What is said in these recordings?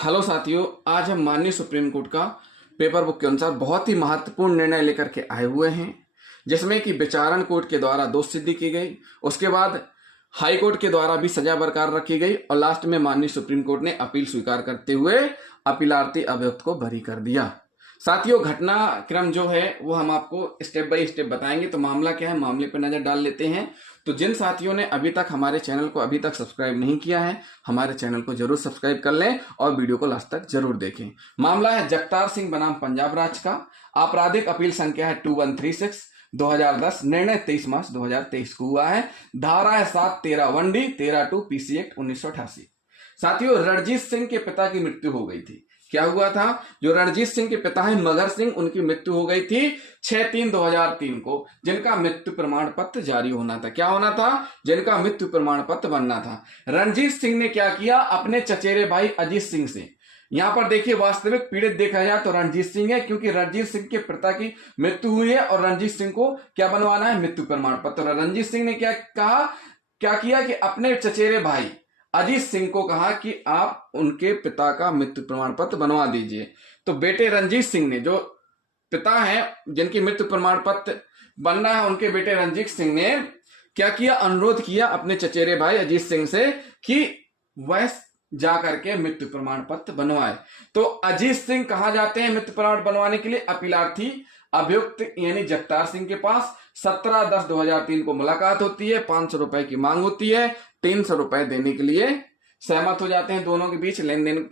Hello साथियों, आज हम माननीय सुप्रीम कोर्ट का पेपर बुक के अनुसार बहुत ही महत्वपूर्ण निर्णय लेकर के आए हुए हैं, जिसमें कि विचारण कोर्ट के द्वारा दोष सिद्धि की गई, उसके बाद हाई कोर्ट के द्वारा भी सजा बरकरार रखी गई और लास्ट में माननीय सुप्रीम कोर्ट ने अपील स्वीकार करते हुए अपीलार्थी अभियुक्त को बरी कर दिया। साथियों, घटनाक्रम जो है वो हम आपको स्टेप बाय स्टेप बताएंगे। तो मामला क्या है, मामले पर नजर डाल लेते हैं। तो जिन साथियों ने अभी तक हमारे चैनल को अभी तक सब्सक्राइब नहीं किया है, हमारे चैनल को जरूर सब्सक्राइब कर लें और वीडियो को लास्ट तक जरूर देखें। मामला है जगतार सिंह बनाम पंजाब राज्य का। आपराधिक अपील संख्या है 2136 2010, निर्णय 23 मार्च 2023 को हुआ है। धारा है 713 1D 13(2) PC एक्ट 1988। साथियों, रणजीत सिंह के पिता की मृत्यु हो गई थी। क्या हुआ था, जो रणजीत सिंह के पिता हैं मगर सिंह, उनकी मृत्यु हो गई थी 6/3/2003 को, जिनका मृत्यु प्रमाण पत्र जारी होना था। क्या होना था, जिनका मृत्यु प्रमाण पत्र बनना था। रणजीत सिंह ने क्या किया, अपने चचेरे भाई अजीत सिंह से, यहां पर देखिए वास्तविक पीड़ित देखा जाए तो रणजीत सिंह है, क्योंकि रणजीत सिंह के पिता की मृत्यु हुई है और रणजीत सिंह को क्या बनवाना है, मृत्यु प्रमाण पत्र। रणजीत सिंह ने क्या कहा, क्या किया कि अपने चचेरे भाई अजीत सिंह को कहा कि आप उनके पिता का मृत्यु प्रमाण पत्र बनवा दीजिए। तो बेटे रणजीत सिंह ने, जो पिता हैं जिनकी मृत्यु प्रमाण पत्र बनना है, उनके बेटे रणजीत सिंह ने क्या किया, अनुरोध किया अपने चचेरे भाई अजीत सिंह से कि वह जाकर के मृत्यु प्रमाण पत्र बनवाए। तो अजीत सिंह कहा जाते हैं मृत्यु प्रमाण बनवाने के लिए, अपीलार्थी अभियुक्त यानी जगतार सिंह के पास 17/10/2003 को मुलाकात होती है। 500 रुपए की मांग होती है। 300 रुपए देने के लिए सहमत हो जाते हैं। दोनों के बीच लेन देन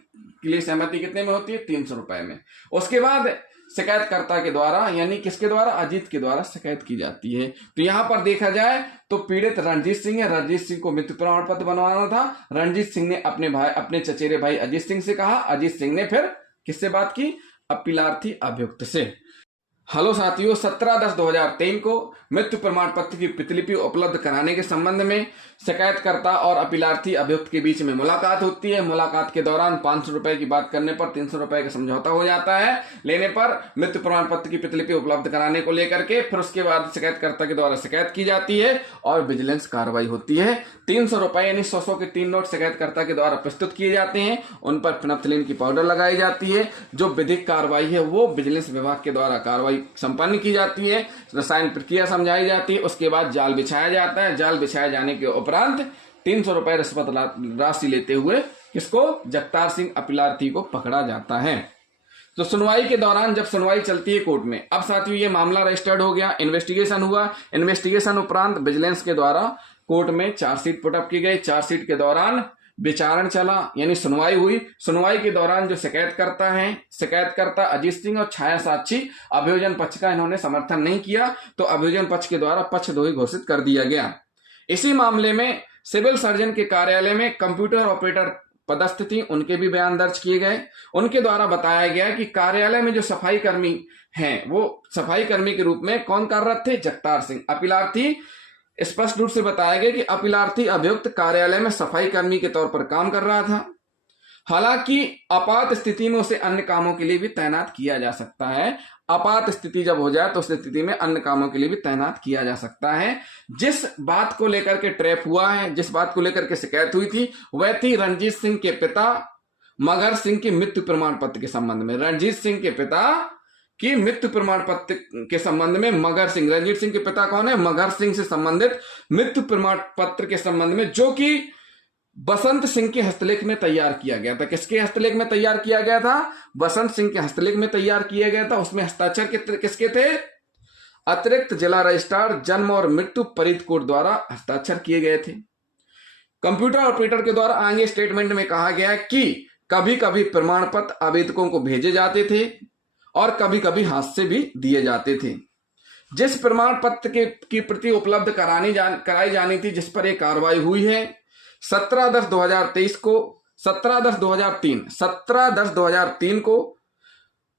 के लिए सहमति कितने में होती है, 300 रुपए में। उसके बाद शिकायतकर्ता के द्वारा यानी किसके द्वारा, अजीत के द्वारा शिकायत की जाती है। तो यहां पर देखा जाए तो पीड़ित रणजीत सिंह है। रणजीत सिंह को मृत्यु प्रमाण पत्र बनवाना था। रणजीत सिंह ने अपने चचेरे भाई अजीत सिंह से कहा। अजीत सिंह ने फिर किससे बात की, अपीलार्थी अभियुक्त से। हेलो साथियों, 17/10/2023 को मृत्यु प्रमाण पत्र की प्रतिलिपि उपलब्ध कराने के संबंध में शिकायतकर्ता और अपीलार्थी अभियुक्त के बीच में मुलाकात होती है। मुलाकात के दौरान 500 रुपए की बात करने पर 300 रुपए का समझौता हो जाता है। लेने पर मृत्यु प्रमाण पत्र की प्रतिलिपि उपलब्ध कराने को लेकर के फिर उसके बाद शिकायतकर्ता के द्वारा शिकायत की जाती है और विजिलेंस कार्रवाई होती है। 300 रुपए यानी 100 के 3 नोट शिकायतकर्ता के द्वारा प्रस्तुत किए जाते हैं। उन पर फिनाप्थलीन की पाउडर लगाई जाती है। जो विधिक कार्रवाई है वो विजिलेंस विभाग के द्वारा कार्रवाई संपन्न की जाती है। रसायन प्रक्रिया समझाई जाती है। उसके बाद जाल बिछाया जाता है। जाल बिछाए जाने के उपरांत 300 रुपए रिश्वत राशि लेते हुए किसको, जगतार सिंह अपीलार्थी को पकड़ा जाता है। तो सुनवाई के दौरान जब सुनवाई चलती है कोर्ट में, अब साथियों ये मामला रजिस्टर्ड हो गया, इन्वेस्टिगेशन हुआ। इन्वेस्टिगेशन उपरांत विजिलेंस के द्वारा कोर्ट में चार्जशीट पुटअप की गई। चार्जशीट के दौरान विचारण चला यानी सुनवाई हुई। सुनवाई के दौरान जो शिकायतकर्ता हैं, शिकायतकर्ता अजीत सिंह और छाया साक्षी, अभियोजन पक्ष का इन्होंने समर्थन नहीं किया, तो अभियोजन पक्ष के द्वारा पक्षद्रोही घोषित कर दिया गया। इसी मामले में सिविल सर्जन के कार्यालय में कंप्यूटर ऑपरेटर पदस्थ थी, उनके भी बयान दर्ज किए गए। उनके द्वारा बताया गया कि कार्यालय में जो सफाई कर्मी हैं वो सफाई कर्मी के रूप में कौन कार्यरत थे, जगतार सिंह। अपीलार्थी स्पष्ट रूप से बताया गया कि अपीलार्थी अभियुक्त कार्यालय में सफाई कर्मी के तौर पर काम कर रहा था। हालांकि आपात स्थिति में उसे अन्य कामों के लिए भी तैनात किया जा सकता है। आपात स्थिति जब हो जाए तो उस स्थिति में अन्य कामों के लिए भी तैनात किया जा सकता है। जिस बात को लेकर के ट्रैप हुआ है, जिस बात को लेकर के शिकायत हुई थी, वह थी रणजीत सिंह के पिता मगर सिंह की मृत्यु प्रमाण पत्र के संबंध में। रणजीत सिंह के पिता की मृत्यु प्रमाण पत्र के संबंध में मगर सिंह, रणजीत सिंह के पिता कौन है, मगर सिंह से संबंधित मृत्यु प्रमाण पत्र के संबंध में, जो कि बसंत सिंह के हस्तलेख में तैयार किया गया था। किसके हस्तलेख में तैयार किया गया था, बसंत सिंह के हस्तलेख में तैयार किया गया था। उसमें हस्ताक्षर किसके थे, अतिरिक्त जिला रजिस्ट्रार जन्म और मृत्यु फरीदकोट द्वारा हस्ताक्षर किए गए थे। कंप्यूटर ऑपरेटर के द्वारा आगे स्टेटमेंट में कहा गया कि कभी कभी प्रमाण पत्र आवेदकों को भेजे जाते थे और कभी कभी हाथ से भी दिए जाते थे। जिस प्रमाण पत्र की प्रति उपलब्ध कराई जानी थी, जिस पर यह कार्रवाई हुई है, 17/10/2023 को 17/10/2003 को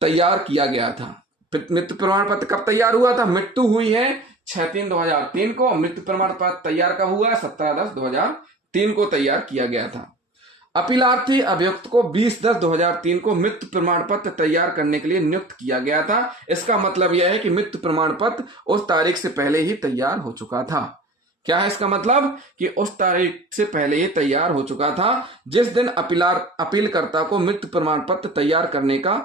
तैयार किया गया था। मृत्यु प्रमाण पत्र कब तैयार हुआ था, मृत्यु हुई है 6/3/2003 को। मृत्यु प्रमाण पत्र तैयार कब हुआ, 17/10/2003 को तैयार किया गया था। अपीलार्थी अभियुक्त को 20/10/2003 को मृत्यु प्रमाण पत्र तैयार करने के लिए नियुक्त किया गया था। इसका मतलब यह है कि मृत्यु प्रमाण पत्र उस तारीख से पहले ही तैयार हो चुका था। क्या है इसका मतलब कि उस तारीख से पहले ही तैयार हो चुका था जिस दिन अपीलकर्ता को मृत्यु प्रमाण पत्र तैयार करने का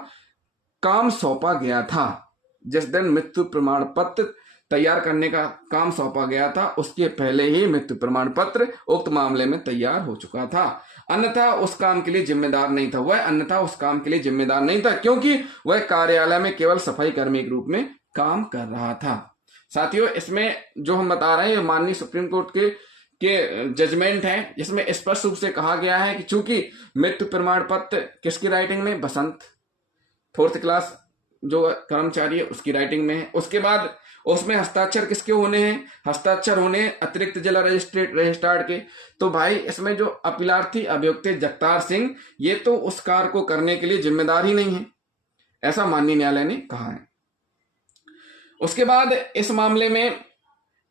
काम सौंपा गया था। जिस दिन मृत्यु प्रमाण पत्र तैयार करने का काम सौंपा गया था उसके पहले ही मृत्यु प्रमाण पत्र उक्त मामले में तैयार हो चुका था, अन्यथा उस काम के लिए जिम्मेदार नहीं था। वह अन्यथा उस काम के लिए जिम्मेदार नहीं था क्योंकि वह कार्यालय में केवल सफाई कर्मी के रूप में काम कर रहा था। साथियों, इसमें जो हम बता रहे हैं माननीय सुप्रीम कोर्ट के जजमेंट है, जिसमें स्पष्ट रूप से कहा गया है कि चूंकि मृत्यु प्रमाण पत्र किसकी राइटिंग में, बसंत 4th क्लास जो कर्मचारी है उसकी राइटिंग में है। उसके बाद उसमें हस्ताक्षर किसके होने हैं, हस्ताक्षर होने अतिरिक्त जिला रजिस्ट्रार के। तो भाई इसमें जो अपीलार्थी अभियुक्त जगतार सिंह, ये तो उस कार्य को करने के लिए जिम्मेदार ही नहीं है, ऐसा माननीय न्यायालय ने कहा है। उसके बाद इस मामले में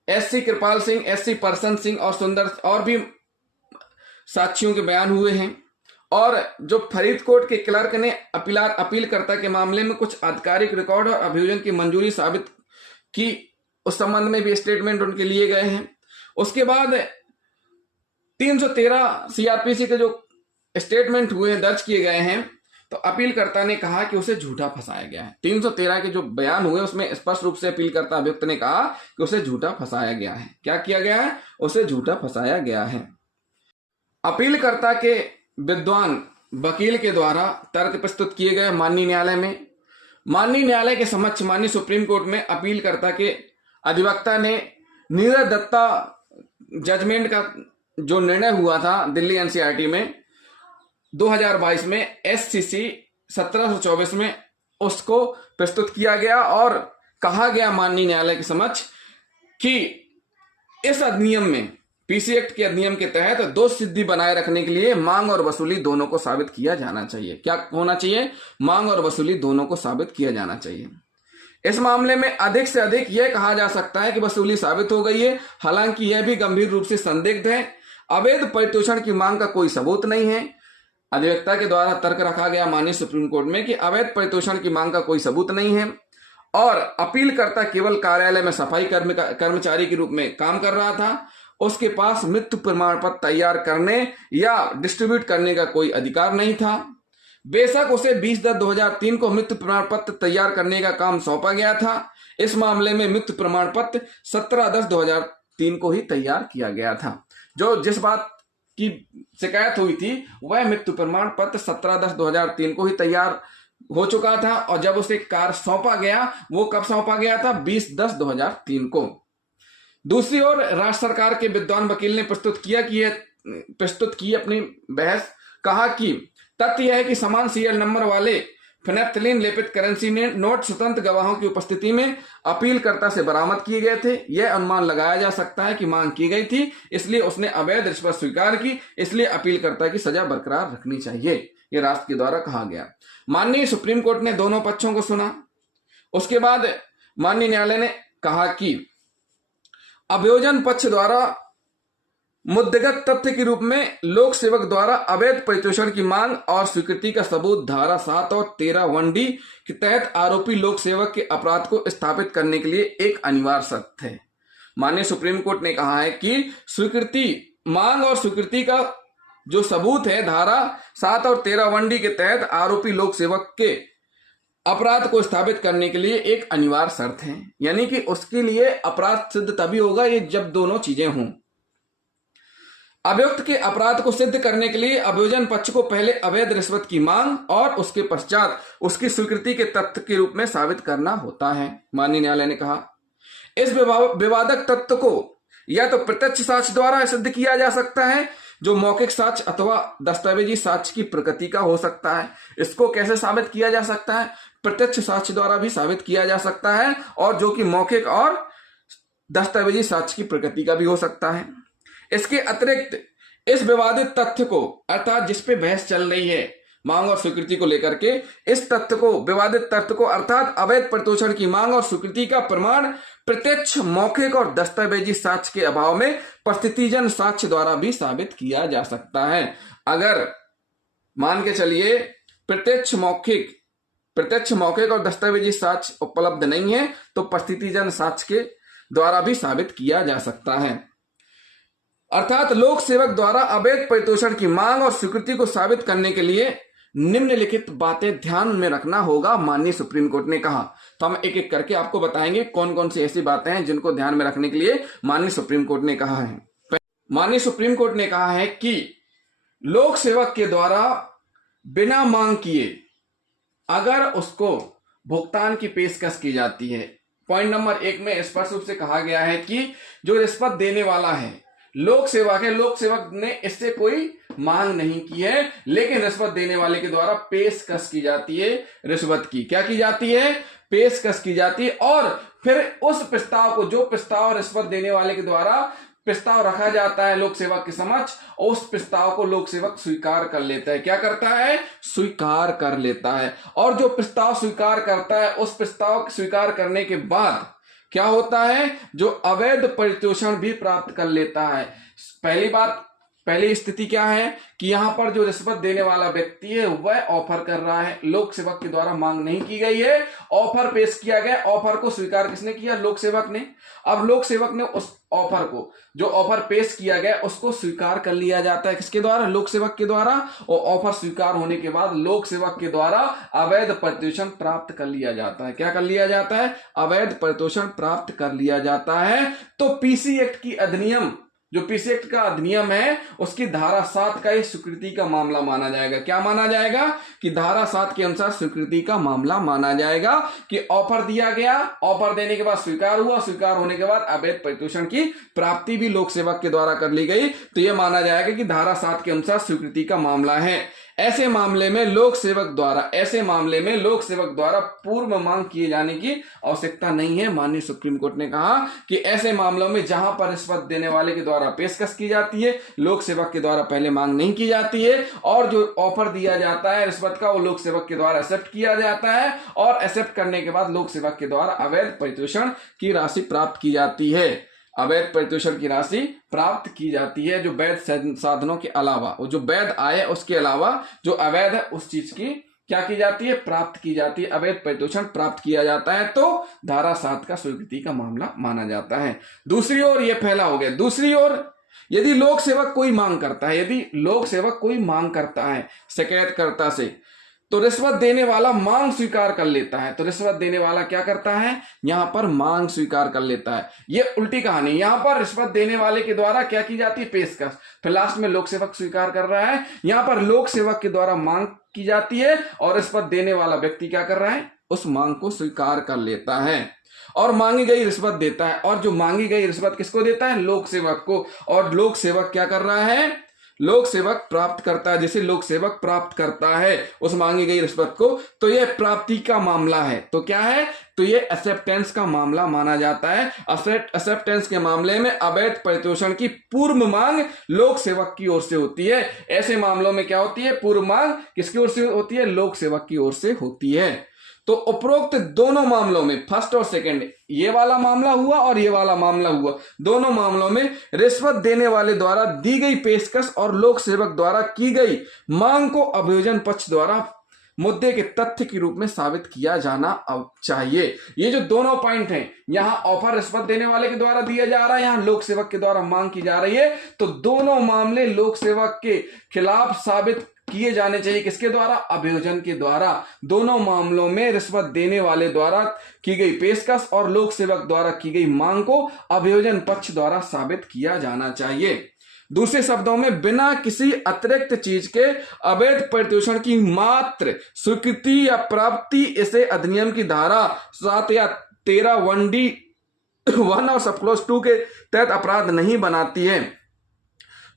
एससी कृपाल सिंह, एससी परसन सिंह और सुंदर और भी साक्षियों के बयान हुए हैं। और जो फरीदकोट के क्लर्क ने अपीलकर्ता के मामले में कुछ आधिकारिक रिकॉर्ड और अभियोजन की मंजूरी साबित की, उस संबंध में भी स्टेटमेंट उनके लिए गए हैं। उसके बाद 313 सीआरपीसी के जो स्टेटमेंट हुए हैं, दर्ज किए गए हैं, तो अपीलकर्ता ने कहा कि उसे झूठा फंसाया गया है। 313 के जो बयान हुए उसमें स्पष्ट रूप से अपीलकर्ता अभियुक्त ने कहा कि उसे झूठा फंसाया गया है। क्या किया गया है? उसे झूठा फंसाया गया है। अपीलकर्ता के विद्वान वकील के द्वारा तर्क प्रस्तुत किए गए माननीय न्यायालय में। माननीय न्यायालय के समक्ष माननीय सुप्रीम कोर्ट में अपीलकर्ता के अधिवक्ता ने नीरज दत्ता जजमेंट का जो निर्णय हुआ था दिल्ली एनसीईआरटी में 2022 में SCC 1724 में उसको प्रस्तुत किया गया और कहा गया माननीय न्यायालय के समक्ष कि इस अधिनियम में, पीसी एक्ट के अधिनियम के तहत दोष सिद्धि बनाए रखने के लिए मांग और वसूली दोनों को साबित किया जाना चाहिए। क्या होना चाहिए? मांग और वसूली दोनों को साबित किया जाना चाहिए। इस मामले में अधिक से अधिक यह कहा जा सकता है कि वसूली साबित हो गई है, हालांकि यह भी गंभीर रूप से संदिग्ध है। अवैध परितोषण की मांग का कोई सबूत नहीं है। अधिवक्ता के द्वारा तर्क रखा गया माननीय सुप्रीम कोर्ट में कि अवैध परितोषण की मांग का कोई सबूत नहीं है और अपीलकर्ता केवल कार्यालय में सफाई कर्मचारी के रूप में काम कर रहा था। उसके पास मृत्यु प्रमाण पत्र तैयार करने या डिस्ट्रीब्यूट करने का कोई अधिकार नहीं था। बेशक उसे 20/10/2003 को मृत्यु प्रमाण पत्र तैयार करने का काम सौंपा गया था। इस मामले में मृत्यु प्रमाण पत्र 17/10/2003 को ही तैयार किया गया था। जो जिस बात की शिकायत हुई थी वह मृत्यु प्रमाण पत्र 17/10/2003 को ही तैयार हो चुका था और जब उसे कार्य सौंपा गया वो कब सौंपा गया था? 20/10/2003 को। दूसरी ओर राज्य सरकार के विद्वान वकील ने प्रस्तुत की अपनी बहस। कहा कि तथ्य यह है कि समान सीरियल नंबर वाले फिनेप्थलीन लेपित करेंसी ने नोट स्वतंत्र गवाहों की उपस्थिति में अपीलकर्ता से बरामद किए गए थे। यह अनुमान लगाया जा सकता है कि मांग की गई थी, इसलिए उसने अवैध रिश्वत स्वीकार की, इसलिए अपीलकर्ता की सजा बरकरार रखनी चाहिए, यह राष्ट्र के द्वारा कहा गया। माननीय सुप्रीम कोर्ट ने दोनों पक्षों को सुना। उसके बाद माननीय न्यायालय ने कहा कि अभियोजन पक्ष द्वारा मुद्दगत तथ्य के रूप में लोक सेवक द्वारा अवैध परितोषण की मांग और स्वीकृति का सबूत धारा 7 और 13 1D के तहत आरोपी लोक सेवक के अपराध को स्थापित करने के लिए एक अनिवार्य शर्त है। माननीय सुप्रीम कोर्ट ने कहा है कि स्वीकृति, मांग और स्वीकृति का जो सबूत है धारा 7 और 13 1D के तहत आरोपी लोक सेवक के अपराध को स्थापित करने के लिए एक अनिवार्य शर्त है, यानी कि उसके लिए अपराध सिद्ध तभी होगा ये जब दोनों चीजें हों। अभियुक्त के अपराध को सिद्ध करने के लिए अभियोजन पक्ष को पहले अवैध रिश्वत की मांग और उसके पश्चात उसकी स्वीकृति के तथ्य के रूप में साबित करना होता है। माननीय न्यायालय ने कहा इस विवादक तथ्य को या तो प्रत्यक्ष साक्ष्य द्वारा सिद्ध किया जा सकता है जो मौखिक साक्ष्य अथवा दस्तावेजी साक्ष्य की प्रकृति का हो सकता है। इसको कैसे साबित किया जा सकता है? प्रत्यक्ष साक्ष्य द्वारा भी साबित किया जा सकता है और जो कि मौखिक और दस्तावेजी साक्ष्य की प्रकृति का भी हो सकता है। इसके अतिरिक्त इस विवादित तथ्य को, अर्थात जिस पे बहस चल रही है मांग और स्वीकृति को लेकर के, इस तथ्य को, विवादित तथ्य को अर्थात अवैध परितोषण की मांग और स्वीकृति का प्रमाण प्रत्यक्ष, मौखिक और दस्तावेजी साक्ष्य के अभाव में परिस्थितिजन्य साक्ष्य द्वारा भी साबित किया जा सकता है। अगर मान के चलिए प्रत्यक्ष मौखिक और दस्तावेजी साक्ष्य उपलब्ध नहीं है तो परिस्थितिजन्य साक्ष्य के द्वारा भी साबित किया जा सकता है। अर्थात लोक सेवक द्वारा अवैध परितोषण की मांग और स्वीकृति को साबित करने के लिए निम्नलिखित बातें ध्यान में रखना होगा, माननीय सुप्रीम कोर्ट ने कहा। तो हम एक एक करके आपको बताएंगे कौन कौन सी ऐसी बातें हैं जिनको ध्यान में रखने के लिए माननीय सुप्रीम कोर्ट ने कहा है। माननीय सुप्रीम कोर्ट ने कहा है कि लोक सेवक के द्वारा बिना मांग किए अगर उसको भुगतान की पेशकश की जाती है, पॉइंट नंबर 1 में स्पष्ट रूप से कहा गया है कि जो रिश्वत देने वाला है लोक सेवक है, लोक सेवक ने इससे कोई मांग नहीं की है, लेकिन रिश्वत देने वाले के द्वारा पेशकश की जाती है रिश्वत की। क्या की जाती है? पेशकश की जाती है। और फिर उस प्रस्ताव को, जो प्रस्ताव रिश्वत देने वाले के द्वारा प्रस्ताव रखा जाता है लोक सेवक के समक्ष, उस प्रस्ताव को लोक सेवक स्वीकार कर लेता है। क्या करता है? स्वीकार कर लेता है। और जो प्रस्ताव स्वीकार करता है, उस प्रस्ताव स्वीकार करने के बाद क्या होता है? जो अवैध परितोषण भी प्राप्त कर लेता है। पहली स्थिति क्या है कि यहां पर जो रिश्वत देने वाला व्यक्ति है वह ऑफर कर रहा है, लोक सेवक के द्वारा मांग नहीं की गई है, ऑफर पेश किया गया, ऑफर को स्वीकार किसने किया? लोक सेवक ने। अब लोक सेवक ने उस ऑफर को, जो ऑफर पेश किया गया, उसको स्वीकार कर लिया जाता है। किसके द्वारा? लोक सेवक के द्वारा। और ऑफर स्वीकार होने के बाद लोक सेवक के द्वारा अवैध परितोषण प्राप्त कर लिया जाता है। क्या कर लिया जाता है? अवैध परितोषण प्राप्त कर लिया जाता है। तो पीसी एक्ट की अधिनियम, जो पीसी एक्ट का अधिनियम है, उसकी धारा 7 का यह स्वीकृति का मामला माना जाएगा। क्या माना जाएगा? कि धारा 7 के अनुसार स्वीकृति का मामला माना जाएगा कि ऑफर दिया गया, ऑफर देने के बाद स्वीकार हुआ, स्वीकार होने के बाद अवैध परितोषण की प्राप्ति भी लोक सेवक के द्वारा कर ली गई, तो यह माना जाएगा कि धारा 7 के अनुसार स्वीकृति का मामला है। ऐसे मामले में लोक सेवक द्वारा पूर्व मांग किए जाने की आवश्यकता नहीं है। माननीय सुप्रीम कोर्ट ने कहा कि ऐसे मामलों में जहां पर रिश्वत देने वाले के द्वारा पेशकश की जाती है, लोक सेवक के द्वारा पहले मांग नहीं की जाती है, और जो ऑफर दिया जाता है रिश्वत का, वो लोक सेवक के द्वारा एक्सेप्ट किया जाता है, और एक्सेप्ट करने के बाद लोक सेवक के द्वारा अवैध परितोषण की राशि प्राप्त की जाती है। अवैध परितोषण की राशि प्राप्त की जाती है, जो वैध साधनों के अलावा, जो वैध आय है उसके अलावा जो अवैध है उस चीज की क्या की जाती है? प्राप्त की जाती है। अवैध परितोषण प्राप्त किया जाता है तो धारा 7 का स्वीकृति का मामला माना जाता है। दूसरी ओर, ये पहला हो गया। दूसरी ओर, यदि लोक सेवक कोई मांग करता है शिकायतकर्ता से, तो रिश्वत देने वाला मांग स्वीकार कर लेता है। तो रिश्वत देने वाला क्या करता है? यहां पर मांग स्वीकार कर लेता है। ये उल्टी कहानी। यहां पर रिश्वत देने वाले के द्वारा क्या की जाती है? पेशकश। फिर लास्ट में लोक सेवक स्वीकार कर रहा है। यहां पर लोक सेवक के द्वारा मांग की जाती है और रिश्वत देने वाला व्यक्ति क्या कर रहा है? उस मांग को स्वीकार कर लेता है और मांगी गई रिश्वत देता है। और जो मांगी गई रिश्वत किसको देता है? लोक सेवक को। और लोक सेवक क्या कर रहा है? लोक सेवक प्राप्त करता है। जिसे लोक सेवक प्राप्त करता है उस मांगी गई रिश्वत को, तो यह प्राप्ति का मामला है। तो क्या है? तो यह एक्सेप्टेंस का मामला माना जाता है। एक्सेप्टेंस के मामले में अवैध परितोषण की पूर्व मांग लोक सेवक की ओर से होती है। ऐसे मामलों में क्या होती है? पूर्व मांग किसकी ओर से होती है? लोक सेवक की ओर से होती है। तो उपरोक्त दोनों मामलों में, फर्स्ट और सेकंड, ये वाला मामला हुआ और ये वाला मामला हुआ, दोनों मामलों में रिश्वत देने वाले द्वारा दी गई पेशकश और लोक सेवक द्वारा की गई मांग को अभियोजन पक्ष द्वारा मुद्दे के तथ्य के रूप में साबित किया जाना चाहिए। ये जो दोनों पॉइंट हैं, यहां ऑफर रिश्वत देने वाले के द्वारा दिया जा रहा है, यहां लोक सेवक के द्वारा मांग की जा रही है, तो दोनों मामले लोक सेवक के खिलाफ साबित किए जाने चाहिए। किसके द्वारा? अभियोजन के द्वारा। दोनों मामलों में रिश्वत देने वाले द्वारा की गई पेशकश और लोक सेवक द्वारा की गई मांग को अभियोजन पक्ष द्वारा साबित किया जाना चाहिए। दूसरे शब्दों में, बिना किसी अतिरिक्त चीज के अवैध परितोषण की मात्र स्वीकृति या प्राप्ति इसे अधिनियम की धारा 7 या 13 1D 1 और सब क्लॉज 2 के तहत अपराध नहीं बनाती है।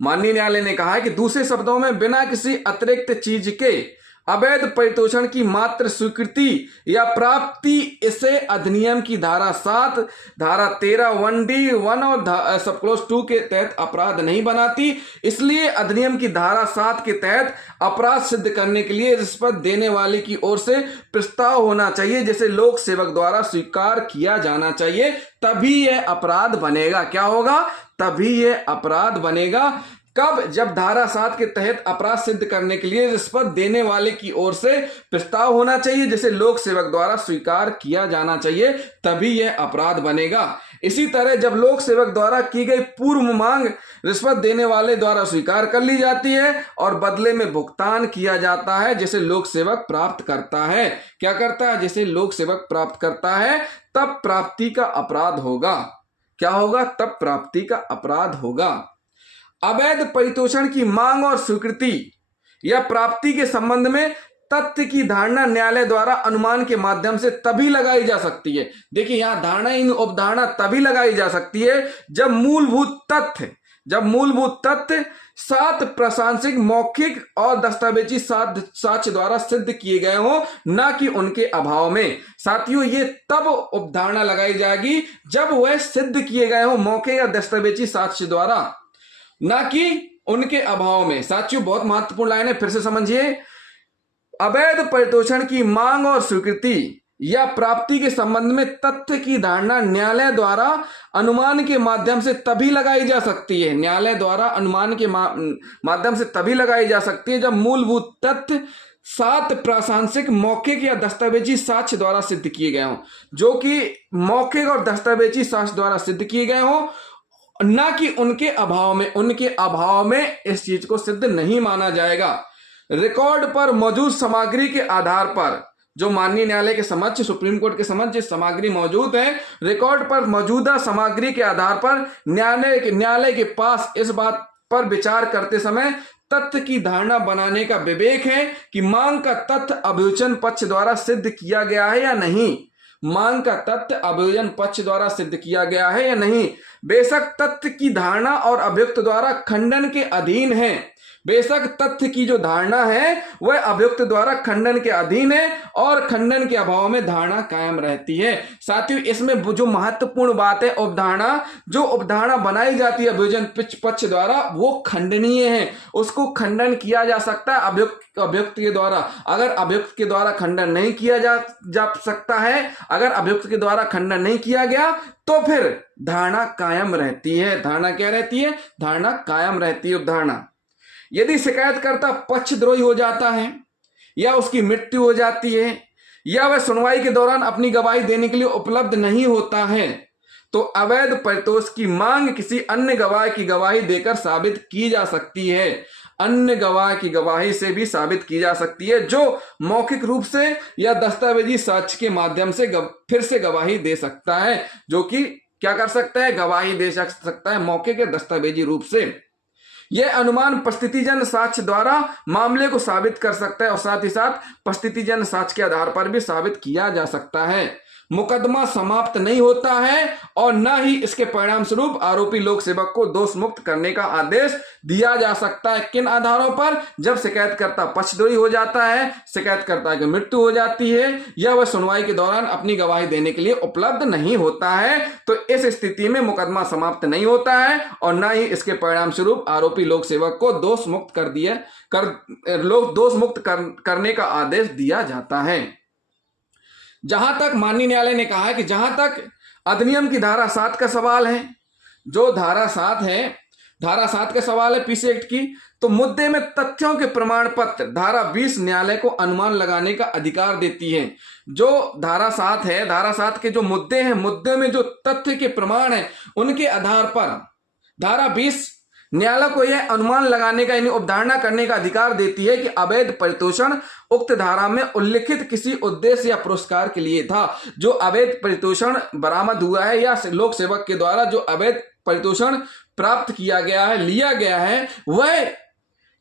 माननीय न्यायालय ने कहा है कि दूसरे शब्दों में, बिना किसी अतिरिक्त चीज के अवैध परितोषण की मात्र स्वीकृति या प्राप्ति इसे अधिनियम की धारा 7, धारा 13 1D 1 और सब क्लॉज 2 के तहत अपराध नहीं बनाती। इसलिए अधिनियम की धारा 7 के तहत अपराध सिद्ध करने के लिए रिश्वत देने वाले की ओर से प्रस्ताव होना चाहिए, जिसे लोक सेवक द्वारा स्वीकार किया जाना चाहिए, तभी यह अपराध बनेगा। क्या होगा? तभी यह अपराध बनेगा। कब? जब धारा 7 के तहत अपराध सिद्ध करने के लिए रिश्वत देने वाले की ओर से प्रस्ताव होना चाहिए, जिसे लोक सेवक द्वारा स्वीकार किया जाना चाहिए, तभी यह अपराध बनेगा। इसी तरह जब लोक सेवक द्वारा की गई पूर्व मांग रिश्वत देने वाले द्वारा स्वीकार कर ली जाती है और बदले में भुगतान किया जाता है जिसे लोक सेवक प्राप्त करता है, क्या करता है, जिसे लोक सेवक प्राप्त करता है, तब प्राप्ति का अपराध होगा। क्या होगा? तब प्राप्ति का अपराध होगा। अवैध परितोषण की मांग और स्वीकृति या प्राप्ति के संबंध में तथ्य की धारणा न्यायालय द्वारा अनुमान के माध्यम से तभी लगाई जा सकती है। देखिए यहां धारणा इन उपधारणा तभी लगाई जा सकती है जब मूलभूत तथ्य 7 प्रासंगिक मौखिक और दस्तावेजी साक्ष्य द्वारा सिद्ध किए गए हो, न कि उनके अभाव में। साथियों ये तब उपधारणा लगाई जाएगी जब वह सिद्ध किए गए हो मौखिक या दस्तावेजी साक्ष्य द्वारा, न कि उनके अभाव में। साथियों बहुत महत्वपूर्ण लाइन है, फिर से समझिए। अवैध परितोषण की मांग और स्वीकृति या प्राप्ति के संबंध में तथ्य की धारणा न्यायालय द्वारा अनुमान के माध्यम से तभी लगाई जा सकती है, न्यायालय द्वारा अनुमान के माध्यम से तभी लगाई जा सकती है जब मूलभूत तथ्य 7 प्रासंगिक मौखिक या दस्तावेजी साक्ष्य द्वारा सिद्ध किए गए हों, जो कि मौखिक और दस्तावेजी साक्ष्य द्वारा सिद्ध किए गए हों, न कि उनके अभाव में। उनके अभाव में इस चीज को सिद्ध नहीं माना जाएगा। रिकॉर्ड पर मौजूद सामग्री के आधार पर, जो माननीय न्यायालय के समक्ष, सुप्रीम कोर्ट के समक्ष जिस सामग्री मौजूद है, रिकॉर्ड पर मौजूदा सामग्री के आधार पर न्यायालय के पास इस बात पर विचार करते समय तथ्य की धारणा बनाने का विवेक है कि मांग का तथ्य अभियोजन पक्ष द्वारा सिद्ध किया गया है या नहीं। मांग का तथ्य अभियोजन पक्ष द्वारा सिद्ध किया गया है या नहीं। बेशक तथ्य की धारणा और अभियुक्त द्वारा खंडन के अधीन है। बेशक तथ्य की जो धारणा है वह अभियुक्त द्वारा खंडन के अधीन है और खंडन के अभाव में धारणा कायम रहती है। साथियों इसमें जो महत्वपूर्ण बात है, उपधारणा, जो उपधारणा बनाई जाती है अभियोजन पक्ष द्वारा वो खंडनीय है, उसको खंडन किया जा सकता है अभियुक्त के द्वारा। अगर अभियुक्त के द्वारा खंडन नहीं किया जा सकता है, अगर अभियुक्त के द्वारा खंडन नहीं किया गया तो फिर धारणा कायम रहती है। धारणा क्या रहती है? धारणा कायम रहती है, उपधारणा। यदि शिकायतकर्ता पक्षद्रोही हो जाता है या उसकी मृत्यु हो जाती है या वह सुनवाई के दौरान अपनी गवाही देने के लिए उपलब्ध नहीं होता है तो अवैध परितोष की मांग किसी अन्य गवाह की गवाही देकर साबित की जा सकती है। अन्य गवाह की गवाही से भी साबित की जा सकती है, जो मौखिक रूप से या दस्तावेजी साक्ष्य के माध्यम से फिर से गवाही दे सकता है, जो कि क्या कर सकता है? गवाही दे सकता है मौखिक या दस्तावेजी रूप से। यह अनुमान परिस्थितिजन्य साक्ष्य द्वारा मामले को साबित कर सकता है और साथ ही साथ परिस्थितिजन्य साक्ष्य के आधार पर भी साबित किया जा सकता है। मुकदमा समाप्त नहीं होता है और न ही इसके परिणाम स्वरूप आरोपी लोक सेवक को दोष मुक्त करने का आदेश दिया जा सकता है। किन आधारों पर? जब शिकायतकर्ता पक्षद्रोही हो जाता है, शिकायतकर्ता की मृत्यु हो जाती है या वह सुनवाई के दौरान अपनी गवाही देने के लिए उपलब्ध नहीं होता है, तो इस स्थिति में मुकदमा समाप्त नहीं होता है और न ही इसके परिणाम स्वरूप आरोपी लोक सेवक को दोष मुक्त करने का आदेश दिया जाता है। जहां तक माननीय न्यायालय ने कहा है कि जहां तक अधिनियम की धारा 7 का सवाल है, जो धारा 7 है, धारा 7 का सवाल है पीसी एक्ट की, तो मुद्दे में तथ्यों के प्रमाण पत्र धारा 20 न्यायालय को अनुमान लगाने का अधिकार देती है। जो धारा 7 है, धारा 7 के जो मुद्दे हैं, मुद्दे में जो तथ्य के प्रमाण है उनके आधार पर धारा 20 न्यायालय को यह अनुमान लगाने का यानी उपधारणा करने का अधिकार देती है कि अवैध परितोषण उक्त धारा में उल्लिखित किसी उद्देश्य या पुरस्कार के लिए था। जो अवैध परितोषण बरामद हुआ है या लोक सेवक के द्वारा जो अवैध परितोषण प्राप्त किया गया है, लिया गया है, वह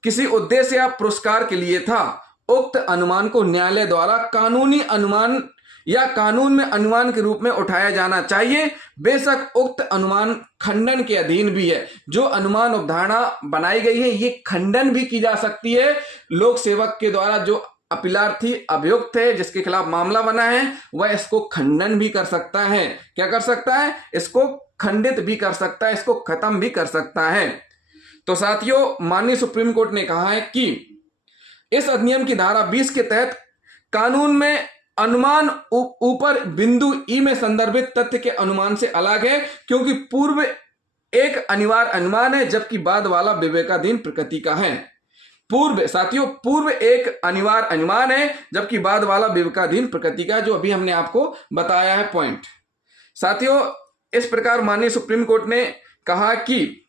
किसी उद्देश्य या पुरस्कार के लिए था। उक्त अनुमान को न्यायालय द्वारा कानूनी अनुमान या कानून में अनुमान के रूप में उठाया जाना चाहिए। बेशक उक्त अनुमान खंडन के अधीन भी है। जो अनुमान उपधारणा बनाई गई है ये खंडन भी की जा सकती है। लोक सेवक के द्वारा जो अपीलार्थी अभियुक्त है, जिसके खिलाफ मामला बना है, वह इसको खंडन भी कर सकता है। क्या कर सकता है? इसको खंडित भी कर सकता है, इसको खत्म भी कर सकता है। तो साथियों, माननीय सुप्रीम कोर्ट ने कहा है कि इस अधिनियम की धारा 20 के तहत कानून में अनुमान ऊपर बिंदु ई में संदर्भित तथ्य के अनुमान से अलग है, क्योंकि पूर्व एक अनिवार्य अनुमान है जबकि बाद वाला विवेकाधीन प्रकृति का है। पूर्व एक अनिवार्य अनुमान है जबकि बाद वाला विवेकाधीन प्रकृति का, जो अभी हमने आपको बताया है पॉइंट। साथियों, इस प्रकार माननीय सुप्रीम कोर्ट ने कहा कि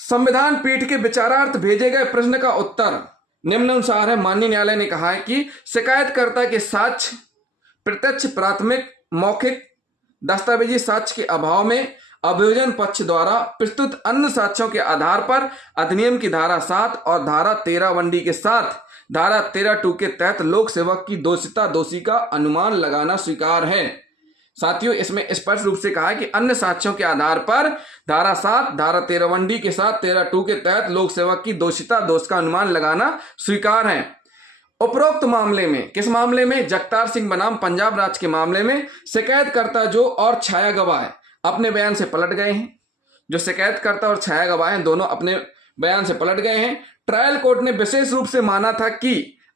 संविधान पीठ के विचारार्थ भेजे गए प्रश्न का उत्तर निम्नानुसार है। माननीय न्यायालय ने कहा है कि शिकायतकर्ता के साक्ष्य प्रत्यक्ष, प्राथमिक, मौखिक, दस्तावेजी साक्ष्य के अभाव में अभियोजन पक्ष द्वारा प्रस्तुत अन्य साक्ष्यों के आधार पर अधिनियम की धारा 7 और धारा 13(1)D के साथ धारा 13(2) के तहत लोक सेवक की दोषिता दोषी का अनुमान लगाना स्वीकार है। साथियों, इसमें स्पष्ट रूप से कहा है कि अन्य साक्ष्यों के आधार पर धारा 7, धारा 13(1)D के साथ 13(2) के तहत लोक सेवक की दोषिता दोष का अनुमान लगाना स्वीकार है। उपरोक्त मामले में, किस मामले में? जगतार सिंह बनाम पंजाब राज्य के मामले में शिकायतकर्ता जो और छाया गवाह अपने बयान से पलट गए हैं। जो शिकायतकर्ता और छाया गवाह हैं दोनों अपने बयान से पलट गए हैं। ट्रायल कोर्ट ने विशेष रूप से माना था कि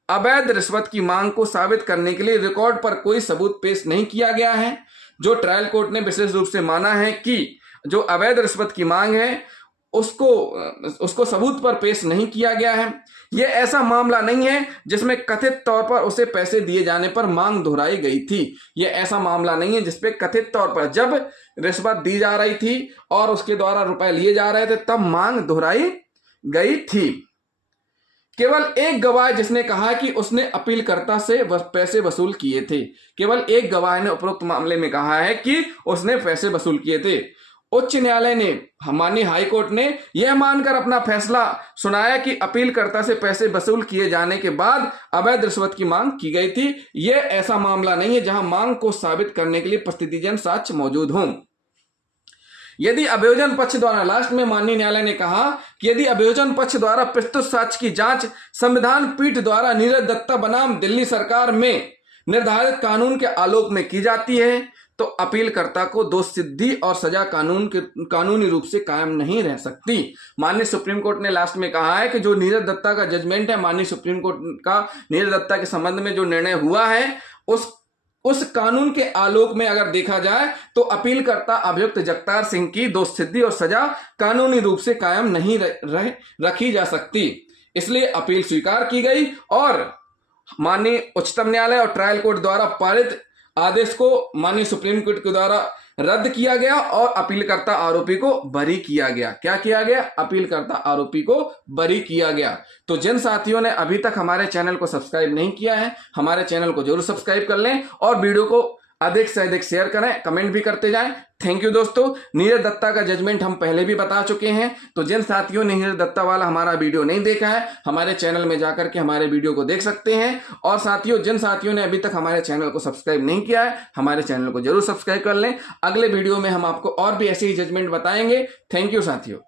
अवैध रिश्वत की मांग को साबित करने के लिए रिकॉर्ड पर कोई सबूत पेश नहीं किया गया है। जो ट्रायल कोर्ट ने विशेष रूप से माना है कि जो अवैध रिश्वत की मांग है उसको सबूत पर पेश नहीं किया गया है। यह ऐसा मामला नहीं है जिसमें कथित तौर पर उसे पैसे दिए जाने पर मांग दोहराई गई थी। यह ऐसा मामला नहीं है जिसपे कथित तौर पर जब रिश्वत दी जा रही थी और उसके द्वारा रुपए लिए जा रहे थे तब मांग दोहराई गई थी। केवल एक गवाह जिसने कहा कि उसने अपीलकर्ता से पैसे वसूल किए थे। केवल एक गवाह ने उपरोक्त मामले में कहा है कि उसने पैसे वसूल किए थे। उच्च न्यायालय ने, माननीय हाई कोर्ट ने यह मानकर अपना फैसला सुनाया कि अपीलकर्ता से पैसे वसूल किए जाने के बाद अवैध रिश्वत की मांग की गई थी। यह ऐसा मामला नहीं है जहां मांग को साबित करने के लिए प्रस्थितिजन्य साक्ष्य मौजूद हों। यदि अभियोजन पक्ष द्वारा, लास्ट में माननीय न्यायालय ने कहा कि यदि अभियोजन पक्ष द्वारा प्रस्तुत साक्ष्य की जांच संविधान पीठ द्वारा नीरज दत्ता बनाम दिल्ली सरकार में निर्धारित कानून के आलोक में की जाती है तो अपीलकर्ता को दोष सिद्धि और सजा कानूनी रूप से कायम नहीं रह सकती। माननीय सुप्रीम कोर्ट ने लास्ट में कहा है कि जो नीरज दत्ता का जजमेंट है, माननीय सुप्रीम कोर्ट का नीरज दत्ता के संबंध में जो निर्णय हुआ है उस कानून के आलोक में अगर देखा जाए तो अपीलकर्ता अभियुक्त जगतार सिंह की दोष सिद्धि और सजा कानूनी रूप से कायम नहीं रखी जा सकती। इसलिए अपील स्वीकार की गई और माननीय उच्चतम न्यायालय और ट्रायल कोर्ट द्वारा पारित आदेश को माननीय सुप्रीम कोर्ट के द्वारा रद्द किया गया और अपीलकर्ता आरोपी को बरी किया गया। क्या किया गया? अपीलकर्ता आरोपी को बरी किया गया। तो जिन साथियों ने अभी तक हमारे चैनल को सब्सक्राइब नहीं किया है, हमारे चैनल को जरूर सब्सक्राइब कर लें और वीडियो को अधिक से अधिक शेयर करें, कमेंट भी करते जाएं। थैंक यू दोस्तों। नीरज दत्ता का जजमेंट हम पहले भी बता चुके हैं, तो जिन साथियों ने नीरज दत्ता वाला हमारा वीडियो नहीं देखा है, हमारे चैनल में जाकर के हमारे वीडियो को देख सकते हैं। और साथियों, जिन साथियों ने अभी तक हमारे चैनल को सब्सक्राइब नहीं किया है, हमारे चैनल को जरूर सब्सक्राइब कर लें। अगले वीडियो में हम आपको और भी ऐसे ही जजमेंट बताएंगे। थैंक यू साथियों।